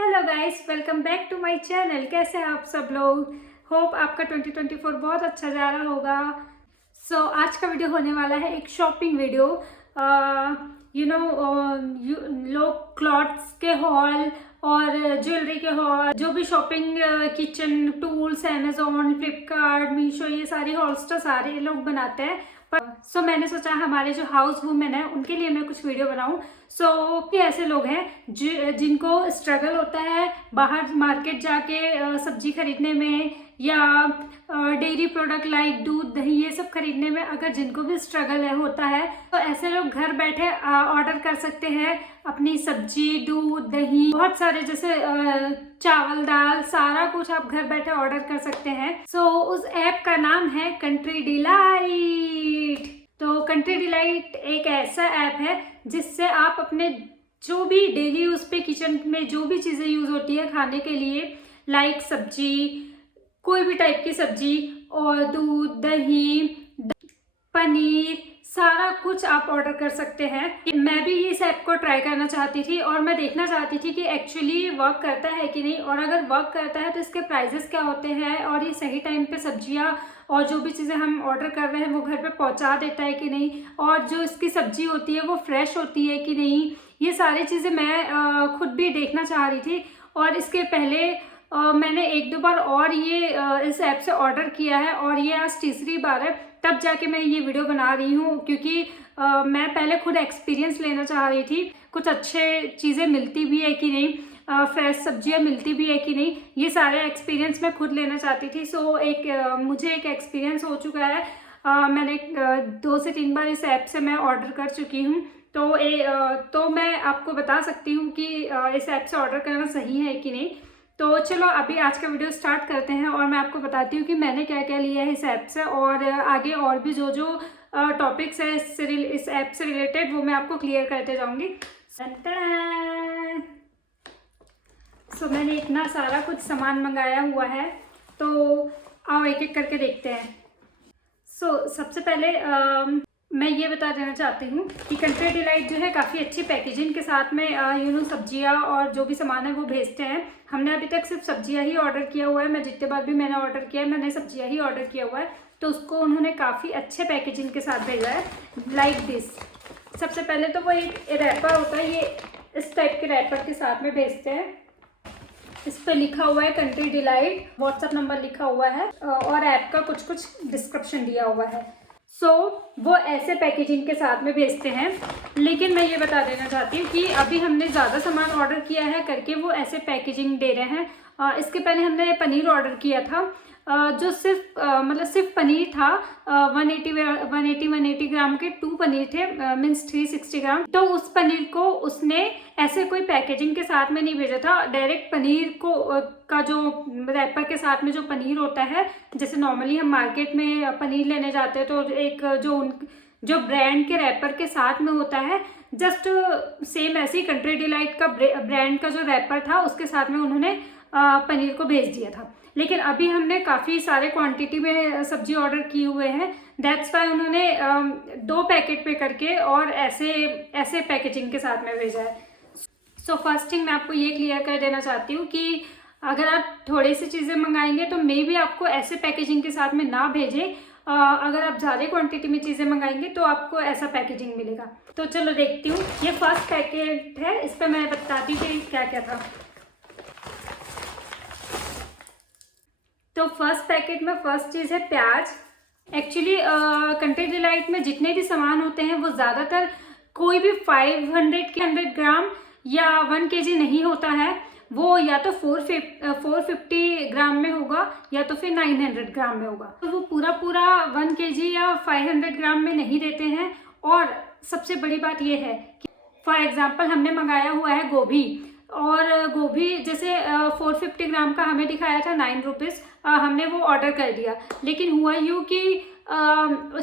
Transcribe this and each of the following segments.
Hello guys, welcome back to my channel. कैसे हैं आप सब लोग? होप आपका 2024 बहुत अच्छा जा रहा होगा। आज का वीडियो होने वाला है एक शॉपिंग वीडियो। लोग क्लॉथ्स के हॉल और ज्वेलरी के हॉल, जो भी shopping kitchen tools, Amazon, Flipkart, Meesho, ये सारी हॉल्स तो सारे लोग बनाते हैं। पर मैंने सोचा हमारे जो हाउस वुमेन है उनके लिए मैं कुछ वीडियो बनाऊं। कि ऐसे लोग हैं जिनको स्ट्रगल होता है बाहर मार्केट जाके सब्जी खरीदने में, या डेयरी प्रोडक्ट लाइक दूध, दही, ये सब खरीदने में अगर जिनको भी स्ट्रगल होता है तो ऐसे लोग घर बैठे ऑर्डर कर सकते हैं अपनी सब्जी, दूध, दही, बहुत सारे जैसे चावल, दाल, सारा कुछ आप घर बैठे ऑर्डर कर सकते हैं। उस ऐप का नाम है कंट्री डिलाइट। तो कंट्री डिलाइट एक ऐसा ऐप है जिससे आप अपने जो भी डेली यूज पे किचन में जो भी चीजें यूज होती है खाने के लिए, लाइक सब्जी, कोई भी टाइप की सब्जी, और दूध, दही, पनीर, सारा कुछ आप ऑर्डर कर सकते हैं। मैं भी इस ऐप को ट्राई करना चाहती थी और मैं देखना चाहती थी कि एक्चुअली वर्क करता है कि नहीं, और अगर वर्क करता है तो इसके प्राइजेस क्या होते हैं, और ये सही टाइम पे सब्जियां और जो भी चीज़ें हम ऑर्डर कर रहे हैं वो घर पे पहुंचा देता है कि नहीं, और जो इसकी सब्जी होती है वो फ्रेश होती है कि नहीं, ये सारी चीज़ें मैं खुद भी देखना चाह रही थी। और इसके पहले मैंने एक दो बार और ये इस ऐप से ऑर्डर किया है और ये आज तीसरी बार है, तब जाके मैं ये वीडियो बना रही हूँ, क्योंकि मैं पहले खुद एक्सपीरियंस लेना चाह रही थी कुछ अच्छे चीज़ें मिलती भी है कि नहीं, फ्रेश सब्जियां मिलती भी है कि नहीं, ये सारे एक्सपीरियंस मैं खुद लेना चाहती थी। मुझे एक एक्सपीरियंस हो चुका है। मैंने 2 से 3 बार इस ऐप से मैं ऑर्डर कर चुकी हूँ। तो मैं आपको बता सकती हूँ कि इस ऐप से ऑर्डर करना सही है कि नहीं। तो चलो अभी आज का वीडियो स्टार्ट करते हैं और मैं आपको बताती हूँ कि मैंने क्या क्या लिया है इस ऐप से, और आगे और भी जो जो टॉपिक्स है इस ऐप से रिलेटेड वो मैं आपको क्लियर करते जाऊँगी। मैंने इतना सारा कुछ सामान मंगाया हुआ है, तो आओ एक एक करके देखते हैं। सबसे पहले मैं ये बता देना चाहती हूँ कि कंट्री डिलाइट जो है काफ़ी अच्छी पैकेजिंग के साथ में सब्जियाँ और जो भी सामान है वो भेजते हैं। हमने अभी तक सिर्फ सब्जियाँ ही ऑर्डर किया हुआ है। मैं जितने बार भी मैंने ऑर्डर किया है मैंने सब्जियाँ ही ऑर्डर किया हुआ है, तो उसको उन्होंने काफ़ी अच्छे पैकेजिंग के साथ भेजा है, लाइक दिस। सबसे पहले तो वो एक रैपर होता है, ये इस टाइप के रैपर के साथ में भेजते हैं। इस पर लिखा हुआ है कंट्री डिलाइट, व्हाट्सएप नंबर लिखा हुआ है और ऐप का कुछ कुछ डिस्क्रिप्शन दिया हुआ है। वो ऐसे पैकेजिंग के साथ में भेजते हैं। लेकिन मैं ये बता देना चाहती हूँ कि अभी हमने ज़्यादा सामान ऑर्डर किया है करके वो ऐसे पैकेजिंग दे रहे हैं। इसके पहले हमने पनीर ऑर्डर किया था, जो सिर्फ पनीर था। 180 ग्राम के 2 पनीर थे, मीन्स 360 ग्राम। तो उस पनीर को उसने ऐसे कोई पैकेजिंग के साथ में नहीं भेजा था, डायरेक्ट पनीर को का जो रैपर के साथ में जो पनीर होता है, जैसे नॉर्मली हम मार्केट में पनीर लेने जाते हैं तो एक जो ब्रांड के रैपर के साथ में होता है, जस्ट सेम ऐसे ही कंट्री डिलाइट का ब्रांड का जो रैपर था उसके साथ में उन्होंने पनीर को भेज दिया था। लेकिन अभी हमने काफ़ी सारे क्वांटिटी में सब्जी ऑर्डर किए हुए हैं, दैट्स वाई उन्होंने 2 पैकेट पे करके और ऐसे पैकेजिंग के साथ में भेजा है। फर्स्ट थिंग मैं आपको ये क्लियर कर देना चाहती हूँ कि अगर आप थोड़ी सी चीज़ें मंगाएंगे तो मे बी आपको ऐसे पैकेजिंग के साथ में ना भेजें। अगर आप ज़्यादा क्वांटिटी में चीज़ें मंगाएंगे तो आपको ऐसा पैकेजिंग मिलेगा। तो चलो देखती हूँ, ये फर्स्ट पैकेट है, इस पर मैं बताती हूँ कि क्या क्या था। तो फर्स्ट पैकेट में फर्स्ट चीज़ है प्याज। एक्चुअली कंट्री डिलाइट में जितने भी सामान होते हैं वो ज़्यादातर कोई भी 500 ग्राम या 1 kg नहीं होता है, वो या तो 450 ग्राम में होगा या तो फिर 900 ग्राम में होगा। तो वो पूरा 1 kg या 500 ग्राम में नहीं देते हैं। और सबसे बड़ी बात ये है कि फॉर एग्जांपल हमने मंगाया हुआ है गोभी, और गोभी जैसे 450 ग्राम का हमें दिखाया था 9 रुपीज़, हमने वो ऑर्डर कर दिया। लेकिन हुआ यूँ कि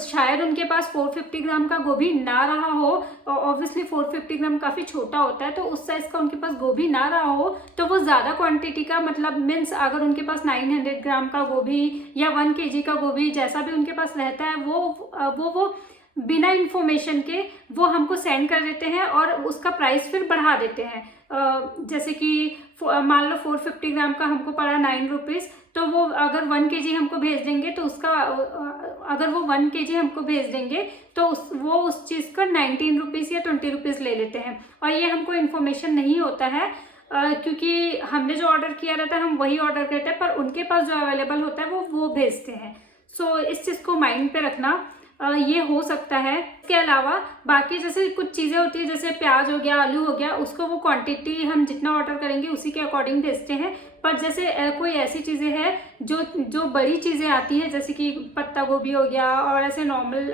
शायद उनके पास 450 ग्राम का गोभी ना रहा हो, ऑब्वियसली 450 ग्राम काफ़ी छोटा होता है, तो उस साइज़ का उनके पास गोभी ना रहा हो, तो वो ज़्यादा क्वांटिटी का, मतलब मीन्स अगर उनके पास 900 ग्राम का गोभी या 1 kg का गोभी जैसा भी उनके पास रहता है वो बिना इंफॉर्मेशन के वो हमको सेंड कर देते हैं और उसका प्राइस फिर बढ़ा देते हैं। जैसे कि मान लो 450 ग्राम का हमको पड़ा 9 रुपीज़, तो वो अगर 1 kg हमको भेज देंगे तो उसका अगर वो 1 kg हमको भेज देंगे तो वो उस चीज़ का 19 रुपीज़ या 20 रुपीज़ ले लेते हैं। और ये हमको इन्फॉर्मेशन नहीं होता है क्योंकि हमने जो ऑर्डर किया रहता है हम वही ऑर्डर करते हैं, पर उनके पास जो अवेलेबल होता है वो भेजते हैं। सो इस चीज़ को माइंड पे रखना, ये हो सकता है। इसके अलावा बाकी जैसे कुछ चीज़ें होती है, जैसे प्याज हो गया, आलू हो गया, उसको वो क्वांटिटी हम जितना ऑर्डर करेंगे उसी के अकॉर्डिंग भेजते हैं। पर जैसे कोई ऐसी चीज़ें हैं जो बड़ी चीज़ें आती हैं, जैसे कि पत्ता गोभी हो गया और ऐसे नॉर्मल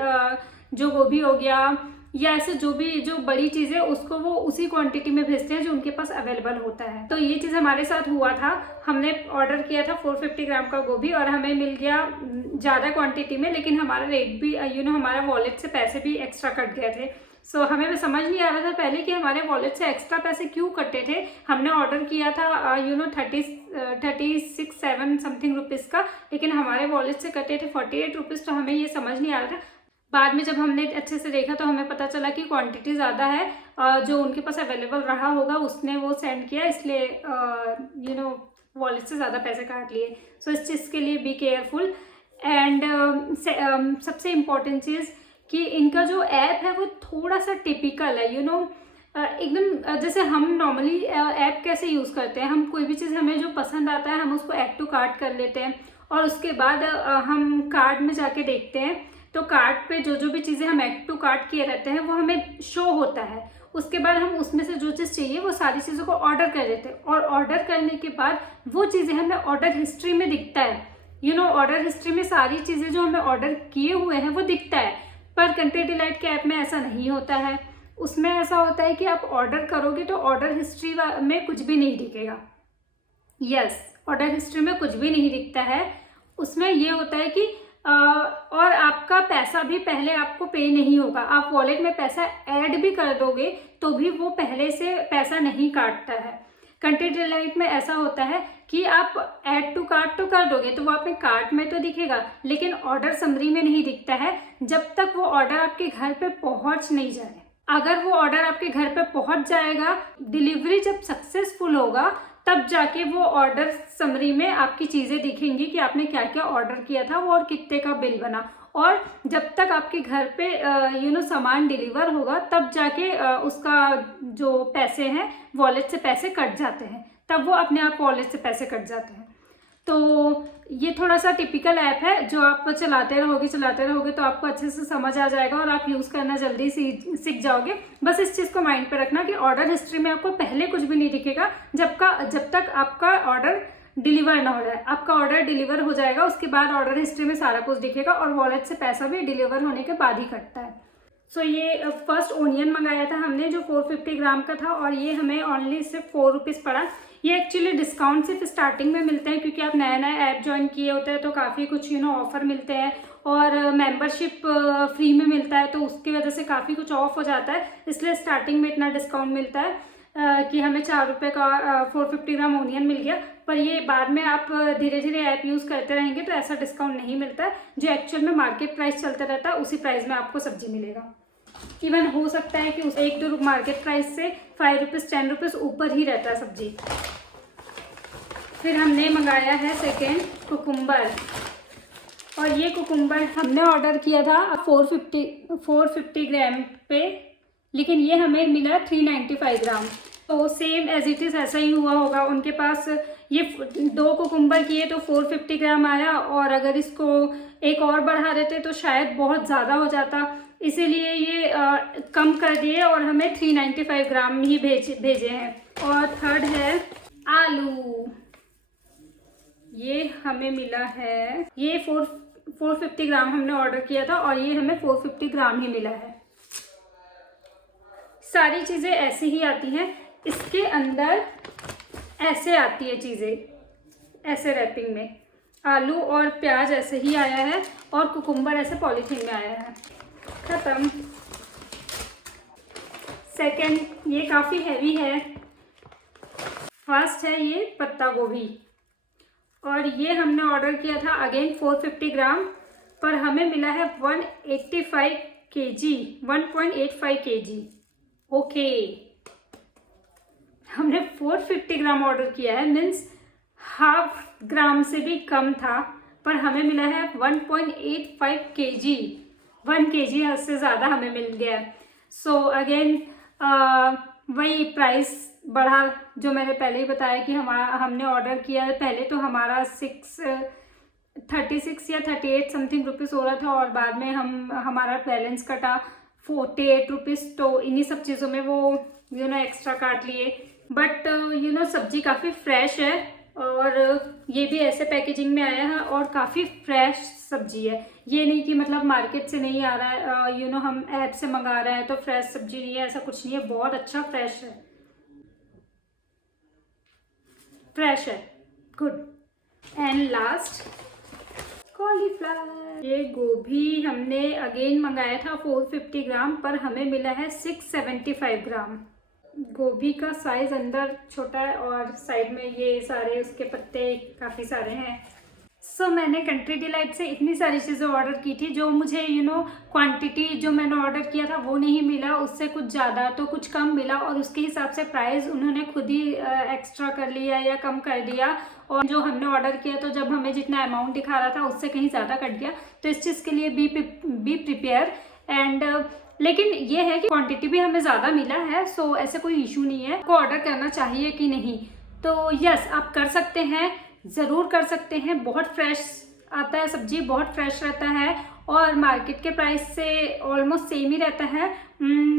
जो गोभी हो गया या ऐसे जो बड़ी चीज़ें, उसको वो उसी क्वांटिटी में भेजते हैं जो उनके पास अवेलेबल होता है। तो ये चीज़ हमारे साथ हुआ था। हमने ऑर्डर किया था 450 ग्राम का गोभी और हमें मिल गया ज़्यादा क्वांटिटी में, लेकिन हमारा रेट भी हमारा वॉलेट से पैसे भी एक्स्ट्रा कट गए थे। सो हमें भी समझ नहीं आ रहा था पहले कि हमारे वॉलेट से एक्स्ट्रा पैसे क्यों कटे थे। हमने ऑर्डर किया था 36-7 समथिंग रुपीज़ का, लेकिन हमारे वॉलेट से कटे थे 48 रुपीज़। तो हमें ये समझ नहीं आ रहा था। बाद में जब हमने अच्छे से देखा तो हमें पता चला कि क्वांटिटी ज़्यादा है, जो उनके पास अवेलेबल रहा होगा उसने वो सेंड किया, इसलिए वॉलेट से ज़्यादा पैसे काट लिए। सो इस चीज़ के लिए बी केयरफुल। एंड सबसे इम्पॉर्टेंट चीज़ कि इनका जो ऐप है वो थोड़ा सा टिपिकल है, एकदम जैसे हम नॉर्मली ऐप कैसे यूज़ करते हैं, हम कोई भी चीज़ हमें जो पसंद आता है हम उसको ऐड टू कार्ट कर लेते हैं और उसके बाद हम कार्ट में जाके देखते हैं तो कार्ट पे जो भी चीज़ें हम ऐड टू कार्ट किए रहते हैं वो हमें शो होता है। उसके बाद हम उसमें से जो चीज़ चाहिए वो सारी चीज़ों को ऑर्डर कर देते हैं और ऑर्डर करने के बाद वो चीज़ें हमें ऑर्डर हिस्ट्री में दिखता है। ऑर्डर हिस्ट्री में सारी चीज़ें जो हमें ऑर्डर किए हुए हैं वो दिखता है। पर कंट्री डिलाइट के ऐप में ऐसा नहीं होता है। उसमें ऐसा होता है कि आप ऑर्डर करोगे तो ऑर्डर हिस्ट्री में कुछ भी नहीं दिखेगा। यस, ऑर्डर हिस्ट्री में कुछ भी नहीं दिखता है। उसमें ये होता है कि और आपका पैसा भी पहले आपको पे नहीं होगा। आप वॉलेट में पैसा ऐड भी कर दोगे तो भी वो पहले से पैसा नहीं काटता है। कंट्री डिलाइट में ऐसा होता है कि आप ऐड टू कार्ट तो कर दोगे तो वो अपने कार्ट में तो दिखेगा, लेकिन ऑर्डर समरी में नहीं दिखता है जब तक वो ऑर्डर आपके घर पे पहुंच नहीं जाए। अगर वो ऑर्डर आपके घर पे पहुंच जाएगा, डिलीवरी जब सक्सेसफुल होगा, तब जाके वो ऑर्डर समरी में आपकी चीज़ें दिखेंगी कि आपने क्या क्या ऑर्डर किया था वो और कितने का बिल बना। और जब तक आपके घर पे सामान डिलीवर होगा तब जाके उसका जो पैसे हैं वॉलेट से पैसे कट जाते हैं, तब वो अपने आप वॉलेट से पैसे कट जाते हैं। तो ये थोड़ा सा टिपिकल ऐप है जो आप चलाते रहोगे तो आपको अच्छे से समझ आ जाएगा और आप यूज़ करना जल्दी सीख जाओगे। बस इस चीज़ को माइंड पे रखना कि ऑर्डर हिस्ट्री में आपको पहले कुछ भी नहीं दिखेगा जब तक आपका ऑर्डर डिलीवर ना हो जाए। आपका ऑर्डर डिलीवर हो जाएगा उसके बाद ऑर्डर हिस्ट्री में सारा कुछ दिखेगा और वॉलेट से पैसा भी डिलीवर होने के बाद ही कटता है। सो ये फर्स्ट ओनियन मंगाया था हमने जो 450 ग्राम का था और ये हमें ऑनली सिर्फ 4 रुपीज़ पड़ा। ये एक्चुअली डिस्काउंट सिर्फ स्टार्टिंग में मिलते हैं क्योंकि आप नया ऐप ज्वाइन किए होते हैं तो काफ़ी कुछ ऑफर मिलते हैं और मेंबरशिप फ्री में मिलता है, तो उसकी वजह से काफ़ी कुछ ऑफ हो जाता है। इसलिए स्टार्टिंग में इतना डिस्काउंट मिलता है कि हमें 4 रुपये का 450 ग्राम ओनियन मिल गया। पर ये बाद में आप धीरे धीरे ऐप यूज़ करते रहेंगे तो ऐसा डिस्काउंट नहीं मिलता है। जो एक्चुअल में मार्केट प्राइस चलता रहता है उसी प्राइस में आपको सब्जी मिलेगा। इवन हो सकता है कि उस 1-2 मार्केट प्राइस से 5 रुपीज़ 10 रुपीज़ ऊपर ही रहता है सब्जी। फिर हमने मंगाया है सेकेंड कुकुम्बर, और ये कुकुम्बर हमने ऑर्डर किया था 450 ग्राम पे, लेकिन ये हमें मिला 395 ग्राम। तो सेम एज इट इज़ ऐसा ही हुआ होगा। उनके पास ये 2 कुकुम्बर किए तो 450 ग्राम आया, और अगर इसको एक और बढ़ा देते तो शायद बहुत ज़्यादा हो जाता, इसीलिए ये कम कर दिए और हमें 395 ग्राम ही भेजे हैं। और थर्ड है आलू, ये हमें मिला है, ये 450 ग्राम हमने ऑर्डर किया था और ये हमें 450 ग्राम ही मिला है। सारी चीज़ें ऐसी ही आती हैं, इसके अंदर ऐसे आती है चीज़ें, ऐसे रैपिंग में। आलू और प्याज ऐसे ही आया है और कुकुम्बर ऐसे पॉलीथीन में आया है। खत्म। सेकंड, ये काफ़ी हैवी है। फर्स्ट है ये पत्ता गोभी, और ये हमने ऑर्डर किया था अगेन 450 ग्राम, पर हमें मिला है 185 kg, 1.85 kg। ओके, हमने 450 ग्राम ऑर्डर किया है, मीन्स हाफ ग्राम से भी कम था, पर हमें मिला है 1.85 kg। 1 kg हद से ज़्यादा हमें मिल गया है। सो अगेन वही प्राइस बढ़ा, जो मैंने पहले ही बताया कि हमने ऑर्डर किया है। पहले तो हमारा 36 या 38 समथिंग रुपीज़ हो रहा था, और बाद में हमारा बैलेंस कटा 48 रुपीज़। तो इन्हीं सब चीज़ों में वो एक्स्ट्रा काट लिए। बट सब्जी काफ़ी फ्रेश है, और ये भी ऐसे पैकेजिंग में आया है, और काफ़ी फ्रेश सब्जी है। ये नहीं कि मतलब मार्केट से नहीं आ रहा है, हम ऐप से मंगा रहे हैं तो फ्रेश सब्जी नहीं है, ऐसा कुछ नहीं है। बहुत अच्छा फ्रेश है, गुड। And last cauliflower. ये गोभी हमने अगेन मंगाया था 450 ग्राम, पर हमें मिला है 675 ग्राम। गोभी का साइज अंदर छोटा है, और साइड में ये सारे उसके पत्ते काफ़ी सारे हैं। सो मैंने कंट्री डिलाइट से इतनी सारी चीज़ें ऑर्डर की थी, जो मुझे क्वांटिटी जो मैंने ऑर्डर किया था वो नहीं मिला, उससे कुछ ज़्यादा तो कुछ कम मिला, और उसके हिसाब से प्राइस उन्होंने खुद ही एक्स्ट्रा कर लिया या कम कर दिया। और जो हमने ऑर्डर किया तो जब हमें जितना अमाउंट दिखा रहा था उससे कहीं ज़्यादा कट गया। तो इस चीज़ के लिए बी प्रिपेयर। एंड लेकिन ये है कि क्वांटिटी भी हमें ज़्यादा मिला है, सो ऐसे कोई इशू नहीं है। आपको ऑर्डर करना चाहिए कि नहीं, तो यस आप कर सकते हैं, ज़रूर कर सकते हैं। बहुत फ्रेश आता है, सब्जी बहुत फ्रेश रहता है, और मार्केट के प्राइस से ऑलमोस्ट सेम ही रहता है।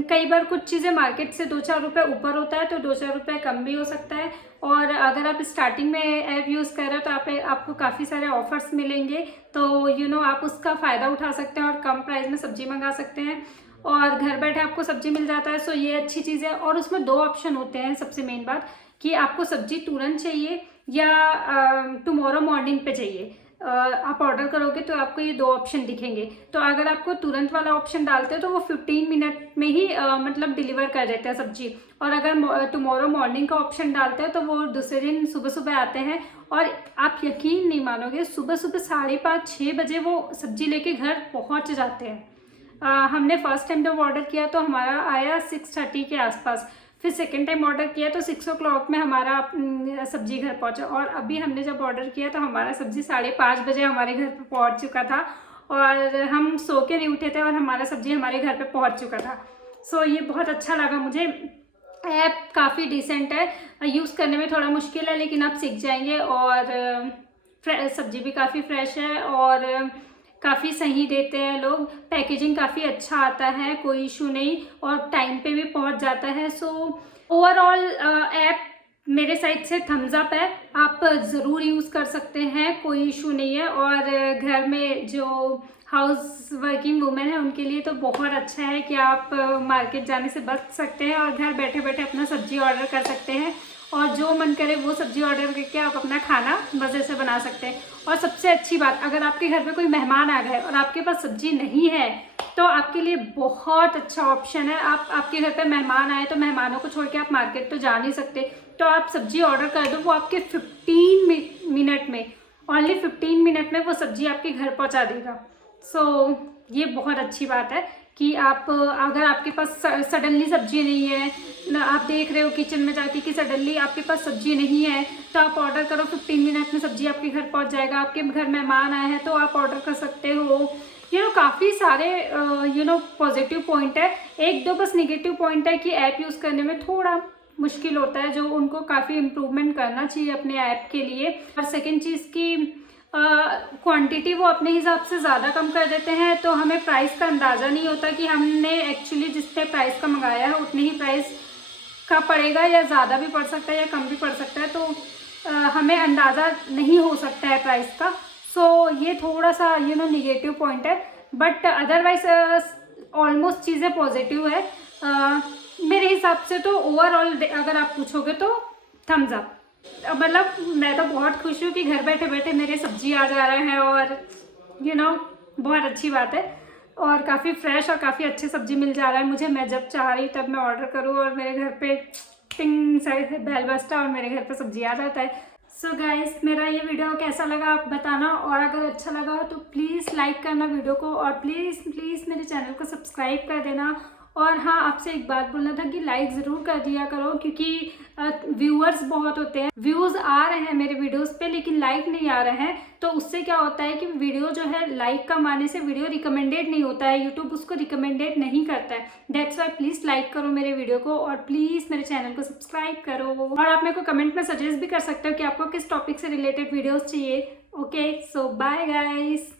कई बार कुछ चीज़ें मार्केट से 2-4 रुपये ऊपर होता है, तो 2-4 रुपये कम भी हो सकता है। और अगर आप स्टार्टिंग में ऐप यूज़ कर रहे हो तो आपको काफ़ी सारे ऑफर्स मिलेंगे, तो आप उसका फ़ायदा उठा सकते हैं और कम प्राइस में सब्जी मंगा सकते हैं, और घर बैठे आपको सब्जी मिल जाता है। सो ये अच्छी चीज़ है। और उसमें 2 ऑप्शन होते हैं। सबसे मेन बात कि आपको सब्जी तुरंत चाहिए या टुमारो मॉर्निंग पे चाहिए। आप ऑर्डर करोगे तो आपको ये 2 ऑप्शन दिखेंगे। तो अगर आपको तुरंत वाला ऑप्शन डालते हो तो वो 15 मिनट में ही मतलब डिलीवर कर देते हैं सब्जी। और अगर टुमारो मॉर्निंग का ऑप्शन डालते हो तो वो दूसरे दिन सुबह सुबह आते हैं, और आप यकीन नहीं मानोगे, सुबह सुबह 5:30-6 बजे वो सब्जी लेके घर पहुंच जाते हैं। हमने फर्स्ट टाइम जब ऑर्डर किया तो हमारा आया 6:30 के आसपास। फिर सेकेंड टाइम ऑर्डर किया तो 6 o'clock में हमारा सब्जी घर पहुंचा। और अभी हमने जब ऑर्डर किया तो हमारा सब्जी 5:30 बजे हमारे घर पे पहुंच चुका था, और हम सो के नहीं उठे थे और हमारा सब्जी हमारे घर पे पहुंच चुका था। सो ये बहुत अच्छा लगा मुझे। ऐप काफ़ी डिसेंट है, यूज़ करने में थोड़ा मुश्किल है, लेकिन आप सीख जाएंगे। और सब्जी भी काफ़ी फ्रेश है, और काफ़ी सही देते हैं लोग। पैकेजिंग काफ़ी अच्छा आता है, कोई इशू नहीं, और टाइम पे भी पहुंच जाता है। सो ओवरऑल ऐप मेरे साइड से थम्स अप है। आप ज़रूर यूज़ कर सकते हैं, कोई इशू नहीं है। और घर में जो हाउस वर्किंग वुमेन है उनके लिए तो बहुत अच्छा है कि आप मार्केट जाने से बच सकते हैं, और घर बैठे बैठे अपना सब्जी ऑर्डर कर सकते हैं, और जो मन करे वो सब्जी ऑर्डर करके आप अपना खाना मज़े से बना सकते हैं। और सबसे अच्छी बात, अगर आपके घर पे कोई मेहमान आ गए और आपके पास सब्जी नहीं है तो आपके लिए बहुत अच्छा ऑप्शन है। आपके घर पे मेहमान आए तो मेहमानों को छोड़ के आप मार्केट तो जा नहीं सकते, तो आप सब्जी ऑर्डर कर दो, वो आपके 15 मिनट में, ओनली 15 मिनट में वो सब्जी आपके घर पहुँचा देगा। सो ये बहुत अच्छी बात है कि आप अगर आपके पास सडनली सब्जी नहीं है, आप देख रहे हो किचन में जाके कि सडनली आपके पास सब्जी नहीं है, तो आप ऑर्डर करो, 15 मिनट में सब्जी आपके घर पहुंच जाएगा। आपके घर मेहमान आए हैं तो आप ऑर्डर कर सकते हो। काफ़ी सारे पॉजिटिव पॉइंट है। 1-2 बस नेगेटिव पॉइंट है कि ऐप यूज़ करने में थोड़ा मुश्किल होता है, जो उनको काफ़ी इम्प्रूवमेंट करना चाहिए अपने ऐप के लिए। और सेकेंड चीज़ की क्वांटिटी वो अपने हिसाब से ज़्यादा कम कर देते हैं, तो हमें प्राइस का अंदाज़ा नहीं होता कि हमने एक्चुअली जिसपे प्राइस का मंगाया है उतने ही प्राइस का पड़ेगा, या ज़्यादा भी पड़ सकता है या कम भी पड़ सकता है, तो हमें अंदाज़ा नहीं हो सकता है प्राइस का। सो ये थोड़ा सा निगेटिव पॉइंट है, बट अदरवाइज ऑलमोस्ट चीज़ें पॉजिटिव है मेरे हिसाब से। तो ओवरऑल अगर आप पूछोगे तो थम्स अप। मतलब मैं तो बहुत खुश हूँ कि घर बैठे बैठे मेरे सब्जी आ जा रहे हैं, और बहुत अच्छी बात है। और काफ़ी फ्रेश और काफ़ी अच्छी सब्जी मिल जा रहा है मुझे। मैं जब चाह रही तब मैं ऑर्डर करूँ और मेरे घर पे टिंग से बेल बजता और मेरे घर पे सब्जी आ जाता है। सो गाइस, मेरा ये वीडियो कैसा लगा आप बताना, और अगर अच्छा लगा हो तो प्लीज़ लाइक करना वीडियो को, और प्लीज़ मेरे चैनल को सब्सक्राइब कर देना। और हाँ, आपसे एक बात बोलना था कि लाइक ज़रूर कर दिया करो, क्योंकि व्यूअर्स बहुत होते हैं, व्यूज़ आ रहे हैं मेरे वीडियोस पे लेकिन लाइक नहीं आ रहे हैं। तो उससे क्या होता है कि वीडियो जो है लाइक कम आने से वीडियो रिकमेंडेड नहीं होता है, यूट्यूब उसको रिकमेंडेड नहीं करता है। दैट्स वाई प्लीज़ लाइक करो मेरे वीडियो को, और प्लीज़ मेरे चैनल को सब्सक्राइब करो। और आप मेरे को कमेंट में सजेस्ट भी कर सकते हो कि आपको किस टॉपिक से रिलेटेड वीडियोज़ चाहिए। ओके, सो बाय गाइस।